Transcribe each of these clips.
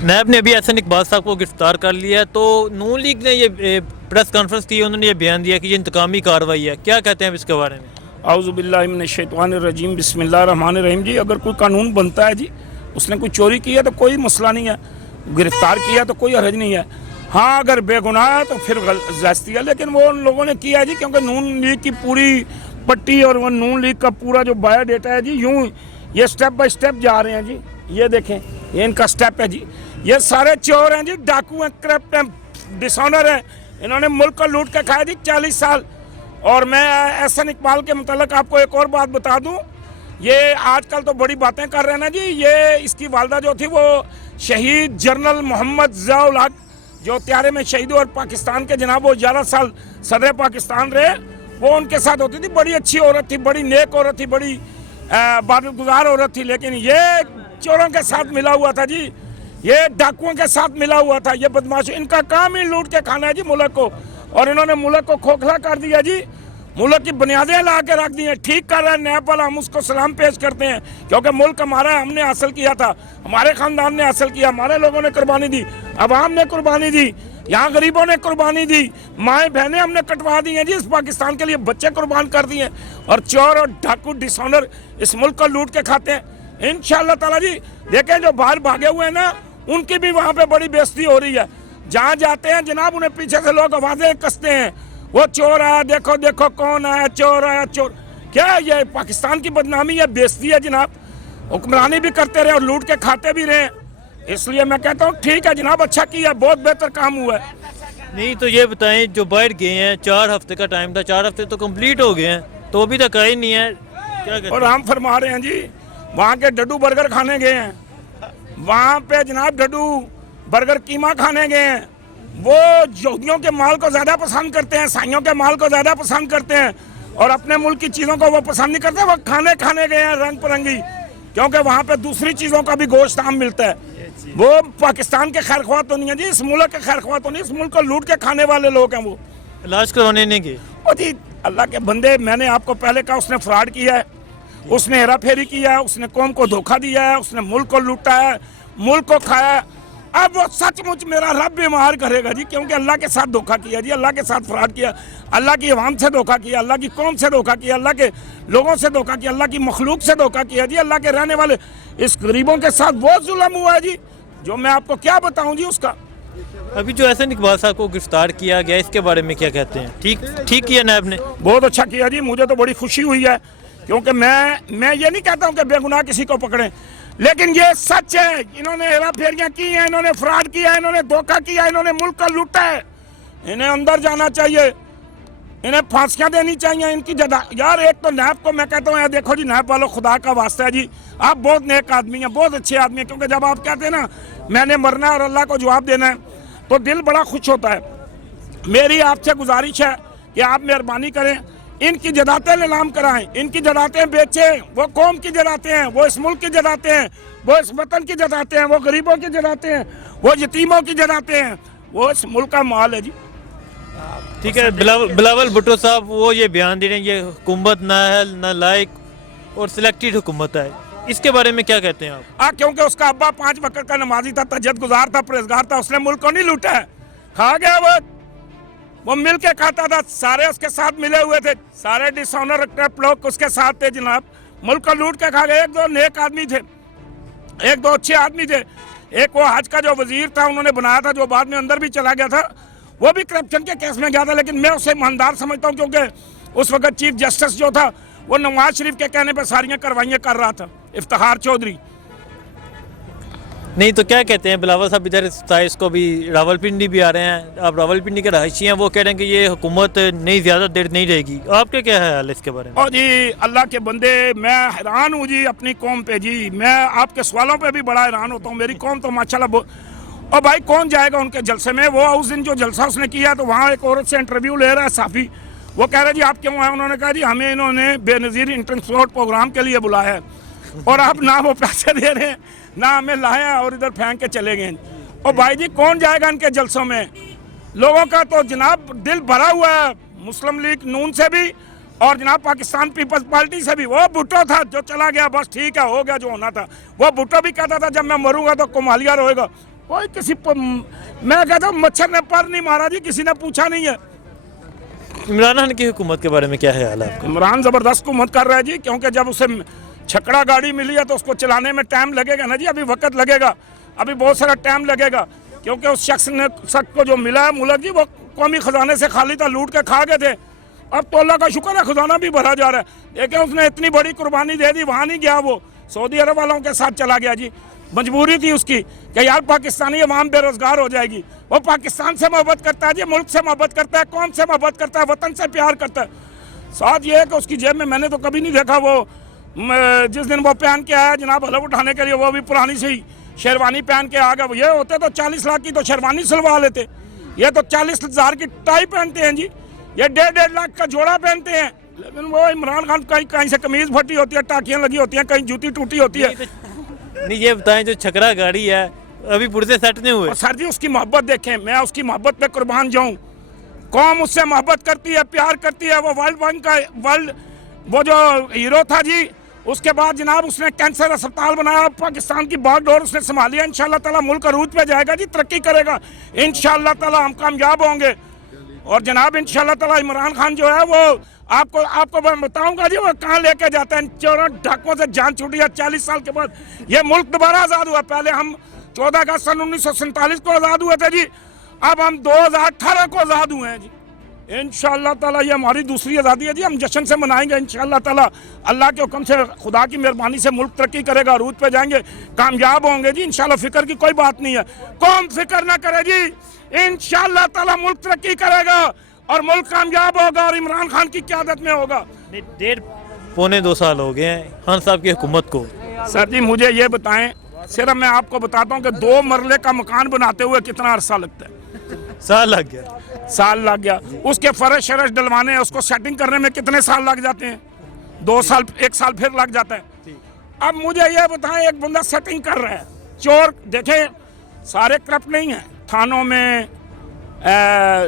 नैब ने अभी एहसन इकबाल साहब को गिरफ्तार कर लिया है, तो नून लीग ने ये प्रेस कॉन्फ्रेंस की, उन्होंने ये बयान दिया कि ये इंतकामी कार्रवाई है। क्या कहते हैं इसके बारे में? औज़ुबिल्लाहिमिनश्शैतानिर्रजीम बिस्मिल्लाहिर्रहमानिर्रहीम। जी अगर कोई कानून बनता है जी, उसने कोई चोरी की है तो कोई मसला नहीं है, गिरफ्तार किया तो कोई हर्ज नहीं है। हाँ अगर बेगुनाह है तो फिर ज्यादती है, लेकिन वो उन लोगों ने किया है जी, क्योंकि नून लीग की पूरी पट्टी और वो नून लीग का पूरा जो बायोडाटा है जी, यूँ ये स्टेप बाय स्टेप जा रहे हैं जी। ये देखें, ये इनका स्टेप है जी। ये सारे चोर हैं जी, डाकू हैं, करप्ट हैं, डिसऑनर हैं। इन्होंने मुल्क को लूट के खाया जी 40 साल। और मैं एहसन इकबाल के मुतालिक आपको एक और बात बता दूं, ये आजकल तो बड़ी बातें कर रहे हैं ना जी। ये इसकी वालदा जो थी वो शहीद जनरल मोहम्मद ज़िया-उल हक, जो त्यारे में शहीद और पाकिस्तान के जनाब वो 11 साल सदर पाकिस्तान रहे, वो उनके साथ होती थी। बड़ी अच्छी औरत थी, बड़ी नेक औरत थी, बड़ी बादलगुजार औरत थी। लेकिन ये चोरों के साथ मिला हुआ था जी, ये डाकुओं के साथ मिला हुआ था। ये बदमाश, इनका काम ही लूट के खाना है जी मुल्क को। और इन्होंने मुल्क को खोखला कर दिया जी, मुल्क की बुनियादें ला के रख दी हैं। ठीक कर रहा है नैब वाला, हम उसको सलाम पेश करते हैं, क्योंकि मुल्क हमारा है, हमने हासिल किया था, हमारे खानदान ने हासिल किया, हमारे लोगों ने कुर्बानी दी, अवाम ने कुर्बानी दी, यहाँ गरीबों ने कुर्बानी दी, माएँ बहनें हमने कटवा दी हैं जी इस पाकिस्तान के लिए, बच्चे कुर्बान कर दिए। और चोर और डाकू डिसऑनर इस मुल्क को लूट के खाते हैं। इंशाअल्लाह ताला जी देखें, जो बाहर भागे हुए हैं ना, उनकी भी वहाँ पे बड़ी बेइज्जती हो रही है। जहाँ जाते हैं जनाब, उन्हें पीछे से लोग आवाजें कसते हैं, वो चोर आया, देखो देखो कौन आया, चोर आया, चोर। क्या ये पाकिस्तान की बदनामी है, बेइज्जती है जनाब। हुक्मरानी भी करते रहे और लूट के खाते भी रहे। इसलिए मैं कहता हूँ ठीक है जनाब, अच्छा किया, बहुत बेहतर काम हुआ है। नहीं तो ये बताएं, जो बाहर गए हैं 4 हफ्ते का टाइम था, 4 हफ्ते तो कंप्लीट हो गए हैं, तो अभी तक आए नहीं है, क्या कहते हैं? और हम फरमा रहे हैं जी, वहाँ के डड्डू बर्गर खाने गए हैं, वहाँ पे जनाब डड्डू बर्गर कीमा खाने गए हैं। वो यहूदियों के माल को ज़्यादा पसंद करते हैं, ईसाइयों के माल को ज़्यादा पसंद करते हैं, और अपने मुल्क की चीज़ों को वो पसंद नहीं करते। वो खाने गए हैं रंग बिरंगी, क्योंकि वहाँ पे दूसरी चीज़ों का भी गोश्त आम मिलता है। वो पाकिस्तान के खैरख्वाह तो नहीं है जी, इस मुल्क के खैरख्वाह तो नहीं, इस मुल्क को लूट के खाने वाले लोग हैं। वो इलाज करवाने नहीं गए? ओ जी अल्लाह के बंदे, मैंने आपको पहले कहा उसने फ्रॉड किया है, उसने हेरा फेरी किया है, उसने कौम को धोखा दिया है, उसने मुल्क को लूटा है, मुल्क को खाया है। अब वो सचमुच मेरा रब बीमार करेगा जी, क्योंकि अल्लाह के साथ धोखा किया जी, अल्लाह के साथ फ्रॉड किया, अल्लाह की अवाम से धोखा किया, अल्लाह की कौम से धोखा किया, अल्लाह के लोगों से धोखा किया, अल्लाह की मखलूक से धोखा किया जी, अल्लाह के रहने वाले इस गरीबों के साथ वो जुल्म हुआ है जी, जो मैं आपको क्या बताऊं जी उसका। अभी जो एहसन इकबाल साहब को गिरफ्तार किया गया, इसके बारे में क्या कहते हैं? ठीक किया नैब ने? बहुत अच्छा किया जी, मुझे तो बड़ी खुशी हुई है, क्योंकि मैं ये नहीं कहता हूँ कि बेगुनाह किसी को पकड़ें, लेकिन ये सच है, इन्होंने हेरा फेरियाँ की हैं, इन्होंने फ्रॉड किया है, इन्होंने धोखा किया है, इन्होंने मुल्क को लूटा है। इन्हें अंदर जाना चाहिए, इन्हें फांसियाँ देनी चाहिए इनकी जगह। यार एक तो नैब को मैं कहता हूँ, देखो जी नैब वालों, खुदा का वास्ता है जी, आप बहुत नेक आदमी हैं, बहुत अच्छे आदमी हैं, क्योंकि जब आप कहते हैं ना मैंने मरना है और अल्लाह को जवाब देना है, तो दिल बड़ा खुश होता है। मेरी आपसे गुजारिश है कि आप मेहरबानी करें, इनकी जदातें नीलाम कराएं, इनकी जदातें बेचें। वो कौम की जदातें हैं, वो इस मुल्क की जदातें हैं, वो इस वतन की जदातें हैं, वो गरीबों की जदातें हैं, वो यतीमों की जदातें हैं, वो इस मुल्क का माल है जी। ठीक है। बिलावल भुट्टो साहब वो ये बयान दे रहे हैं, ये हुकूमत नालायक और सिलेक्टेड हुकूमत है, इसके बारे में क्या कहते हैं आप? क्योंकि उसका अब्बा 5 वक्त का नमाजी था, तजद गुजार था, परहेजगार था, उसने मुल्क को नहीं लूटा है, खा गया वो मिल के खाता था, सारे उसके साथ मिले हुए थे, सारे डिसऑनर लोग उसके साथ थे जनाब, मुल्क को लूट के खा गए। 1-2 नेक आदमी थे, 1-2 अच्छे आदमी थे, एक वो हज का जो वजीर था उन्होंने बनाया था, जो बाद में अंदर भी चला गया था, वो भी करप्शन के केस में गया था, लेकिन मैं उसे ईमानदार समझता हूँ, क्योंकि उस वक्त चीफ जस्टिस जो था वो नवाज शरीफ के कहने पर सारियाँ कार्रवाइयाँ कर रहा था, इफ्तिखार चौधरी। नहीं तो क्या कहते हैं बिलावल साहब, इधर 27 को भी रावलपिंडी भी आ रहे हैं, आप रावलपिंडी के रहायशी हैं, वो कह रहे हैं कि ये हुकूमत नहीं ज़्यादा देर नहीं रहेगी, आपके क्या है हाल इसके बारे में? और जी अल्लाह के बंदे, मैं हैरान हूँ जी अपनी कौम पे जी, मैं आपके सवालों पे भी बड़ा हैरान होता हूँ। मेरी कौम तो माशाल्लाह, और भाई कौन जाएगा उनके जलसे में? वो उस दिन जो जलसा उसने किया, तो वहाँ एक औरत से इंटरव्यू ले रहा है साफ़ी, वो कह रहे जी आप क्यों आए? उन्होंने कहा जी हमें इन्होंने बेनज़ीर इंटरनेशनल प्रोग्राम के लिए बुलाया है, और आप ना वो पैसे दे रहे हैं, ना हमें लाए और इधर फेंक के चले गए। और भाई जी कौन जाएगा इनके जलसों में? लोगों का तो जनाब दिल भरा हुआ है, मुस्लिम लीग नून से भी और जनाब पाकिस्तान पीपल्स पार्टी से भी। वो भुट्टो था जो चला गया, बस ठीक है, हो गया जो होना था। वो भुट्टो भी कहता था जब मैं मरूंगा तो कुमालिया रोएगा, कोई मैं कहता हूँ मच्छर ने पर नहीं मारा जी, किसी ने पूछा नहीं है। इमरान खान की हुकूमत के बारे में क्या ख्याल है आपका? इमरान जबरदस्त हुकूमत कर रहा है जी, क्योंकि जब उसे छकड़ा गाड़ी मिली है तो उसको चलाने में टाइम लगेगा ना जी, अभी वक्त लगेगा, अभी बहुत सारा टाइम लगेगा, क्योंकि उस शख्स को जो मिला है मुल्क जी, वो कौमी खजाने से खाली था, लूट के खा गए थे। अब तो अल्लाह का शुक्र है खजाना भी भरा जा रहा है। देखिए उसने इतनी बड़ी कुर्बानी दे दी, वहाँ नहीं गया, वो सऊदी अरब वालों के साथ चला गया जी। मजबूरी थी उसकी कि यार पाकिस्तानी अवाम बेरोजगार हो जाएगी। वो पाकिस्तान से मोहब्बत करता है जी, मुल्क से मोहब्बत करता है, कौम से मोहब्बत करता है, वतन से प्यार करता है। साथ ये है कि उसकी जेब में मैंने तो कभी नहीं देखा, वो जिस दिन वो पहन के आया जनाब हलफ उठाने के लिए, वो भी पुरानी सी शेरवानी पहन के आ गया। ये होते तो 40 लाख की तो शेरवानी सिलवा लेते, ये तो 40,000 की टाई पहनते हैं जी, ये 1.5 लाख का जोड़ा पहनते हैं। लेकिन वो इमरान खान कहीं से कमीज फटी होती है, टाकियां लगी होती हैं, कहीं जूती टूटी होती है। नहीं ये बताएं, जो छकड़ा गाड़ी है अभी पुर्जे सेट नहीं हुए। सर जी उसकी मोहब्बत देखें, मैं उसकी मोहब्बत पे कुर्बान जाऊं। कौम उससे मोहब्बत करती है, प्यार करती है। वो वर्ल्ड वो जो हीरो था जी, उसके बाद जनाब उसने कैंसर अस्पताल बनाया, पाकिस्तान की बागडोर उसने संभाली है। इंशाल्लाह ताला मुल्क अरूज पे जाएगा जी, तरक्की करेगा इंशाल्लाह ताला, हम कामयाब होंगे। और जनाब इंशाल्लाह ताला इमरान खान जो है वो आपको मैं बताऊंगा जी, वो कहाँ लेके जाता है। चोरों डाकुओं से जान छूटी है 40 साल के बाद, ये मुल्क दोबारा आज़ाद हुआ। पहले हम 14 अगस्त सन 1947 को आज़ाद हुए थे जी, अब हम 2018 को आज़ाद हुए हैं जी। इंशाअल्लाह ताला ये हमारी दूसरी आज़ादी है जी, हम जश्न से मनाएंगे इंशाअल्लाह ताला। अल्लाह के हुक्म से, खुदा की मेहरबानी से मुल्क तरक्की करेगा, अरूज पे जाएंगे, कामयाब होंगे जी इंशाअल्लाह। फिक्र की कोई बात नहीं है, कौम फिक्र ना करे जी, इंशाअल्लाह ताला मुल्क तरक्की करेगा और मुल्क कामयाब होगा और इमरान खान की क़यादत में होगा। 1.5-2 साल हो गए हैं खान साहब की हुकूमत को। सर जी मुझे ये बताएं, सिर्फ मैं आपको बताता हूँ कि 2 मरले का मकान बनाते हुए कितना अरसा लगता है? साल लग गया। साल लग गया। उसके फर्श शरश डलवाने, उसको सेटिंग करने में कितने साल लग जाते हैं? 2 साल, 1 साल फिर लग जाता है। अब मुझे ये बताएं, एक बंदा सेटिंग कर रहा है, चोर देखें सारे करप्ट नहीं है, थानों में,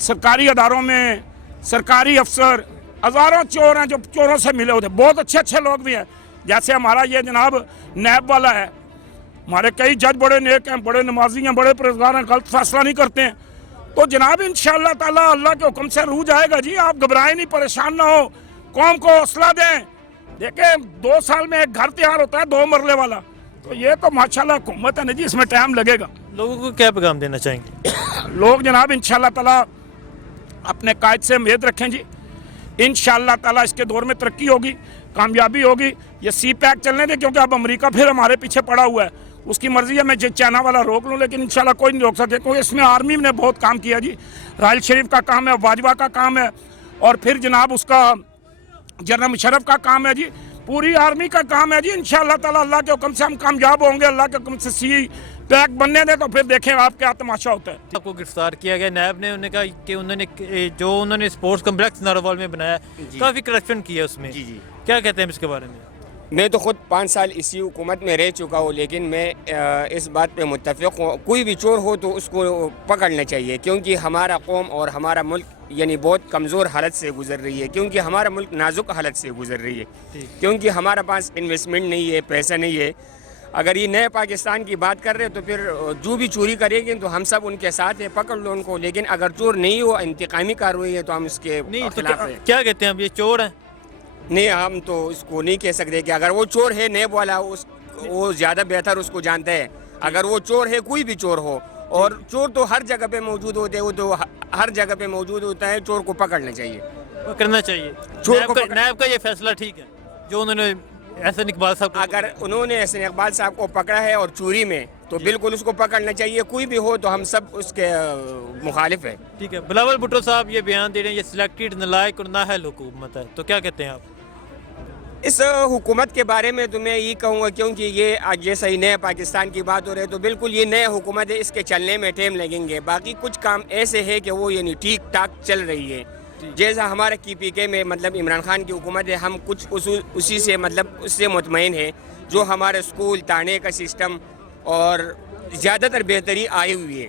सरकारी अदारों में, सरकारी अफसर हज़ारों चोर हैं जो चोरों से मिले होते, बहुत अच्छे अच्छे लोग भी हैं। जैसे हमारा ये जनाब नैब वाला है, हमारे कई जज बड़े नेक हैं, बड़े नमाजी हैं, बड़े परहेज़गार हैं, गलत फैसला नहीं करते हैं। तो जनाब इंशाअल्लाह ताला अल्लाह के हुक्म से रूह जाएगा जी, आप घबराएं नहीं, परेशान ना हो, कौम को हौसला दें। देखिए 2 साल में एक घर तैयार होता है 2 मरले वाला, तो ये तो माशाल्लाह हुकूमत है ना जी, इसमें टाइम लगेगा। लोगों को क्या पैगाम देना चाहेंगे? लोग जनाब इंशाअल्लाह ताला अपने कायद से उम्मीद रखें जी, इंशाअल्लाह ताला इसके दौर में तरक्की होगी, कामयाबी होगी। ये CPEC चलने दें, क्योंकि अब अमेरिका फिर हमारे पीछे पड़ा हुआ है, उसकी मर्जी है मैं चाइना वाला रोक लूँ, लेकिन इंशाल्लाह कोई नहीं रोक सके, क्योंकि इसमें आर्मी ने बहुत काम किया जी। राहिल शरीफ का काम है, बाजवा का काम है, और फिर जनाब उसका जनरल मुशर्रफ का काम है जी, पूरी आर्मी का काम है जी। इंशाअल्लाह ताला अल्लाह के हुक्म से हम कामयाब होंगे, अल्लाह के हुक्म से CPEC बनने दें, तो फिर देखें आप क्या तमाशा होता है। आपको गिरफ्तार किया गया, नैब ने उन्होंने कहा कि उन्होंने स्पोर्ट्स कम्प्लेक्स नारोवाल में बनाया, काफ़ी करप्शन किया उसमें। क्या कहते हैं इसके बारे में? मैं तो ख़ुद 5 साल इसी हुकूमत में रह चुका हूँ, लेकिन मैं इस बात पे मुत्तफ़िक़ हूँ, कोई भी चोर हो तो उसको पकड़ना चाहिए, क्योंकि हमारा कौम और हमारा मुल्क यानी बहुत कमज़ोर हालत से गुज़र रही है, क्योंकि हमारा मुल्क नाजुक हालत से गुज़र रही है, क्योंकि हमारा पास इन्वेस्टमेंट नहीं है, पैसा नहीं है। अगर ये नए पाकिस्तान की बात कर रहे हैं तो फिर जो भी चोरी करेंगे तो हम सब उनके साथ हैं, पकड़ लो उनको। लेकिन अगर चोर नहीं हो, इंतकामी कार्रवाई है, तो हम इसके खिलाफ हैं। क्या कहते हैं अब ये चोर हैं? नहीं, हम तो इसको नहीं कह सकते कि अगर वो चोर है, नैब वाला वो ज़्यादा बेहतर उसको जानता है। अगर वो चोर है, कोई भी चोर हो, और चोर तो हर जगह पे मौजूद होते हैं, वो तो हर जगह पे मौजूद होता है, चोर को पकड़ना चाहिए, पकड़ना चाहिए। नैब का ये फैसला ठीक है जो उन्होंने एहसन इकबाल साहब, अगर उन्होंने एहसन इकबाल साहब को पकड़ा है और चोरी में, तो बिल्कुल उसको पकड़ना चाहिए। कोई भी हो तो हम सब उसके मुखालिफ है। ठीक है। बिलावल भुट्टो साहब ये बयान दे रहे हैं ये सिलेक्टेड, नालायक और नाअहल हुकूमत है, तो क्या कहते हैं आप इस हुकूमत के बारे में? तो मैं ये कहूँगा, क्योंकि ये आज जैसा ही नए पाकिस्तान की बात हो रही है, तो बिल्कुल ये नए हुकूमत है, इसके चलने में टाइम लगेंगे। बाकी कुछ काम ऐसे है कि वो यानी ठीक ठाक चल रही है, जैसा हमारे KPK में मतलब इमरान खान की हुकूमत है, हम कुछ उसी से मतलब उससे मुतमईन है। जो हमारे स्कूल, ताने का सिस्टम और ज़्यादातर बेहतरी आई हुई है।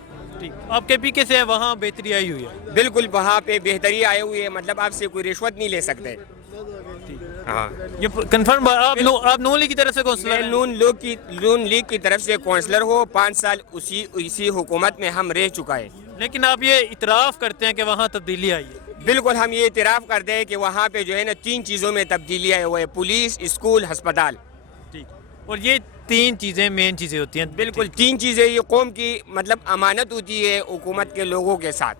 आप KPK से वहाँ बेहतरी आई हुई है? बिल्कुल वहाँ पे बेहतरी आई हुई है, मतलब आपसे कोई रिश्वत नहीं ले सकते। हाँ, ये कंफर्म आप नून लीग की तरफ से कौंसलर मैं हैं? नून लीग की तरफ से काउंसलर हो, 5 साल इसी हुकूमत में हम रह चुका है। लेकिन आप ये इतराफ़ करते हैं कि वहाँ तब्दीली आई है। बिल्कुल, हम ये इतराफ़ करते हैं कि वहाँ पे जो है ना 3 चीज़ों में तब्दीली आई हुई है, पुलिस, स्कूल, अस्पताल। ठीक। और ये 3 चीज़ें मेन चीज़ें होती हैं। बिल्कुल 3 चीज़ें ये कौम की मतलब अमानत होती है हुकूमत के लोगों के साथ।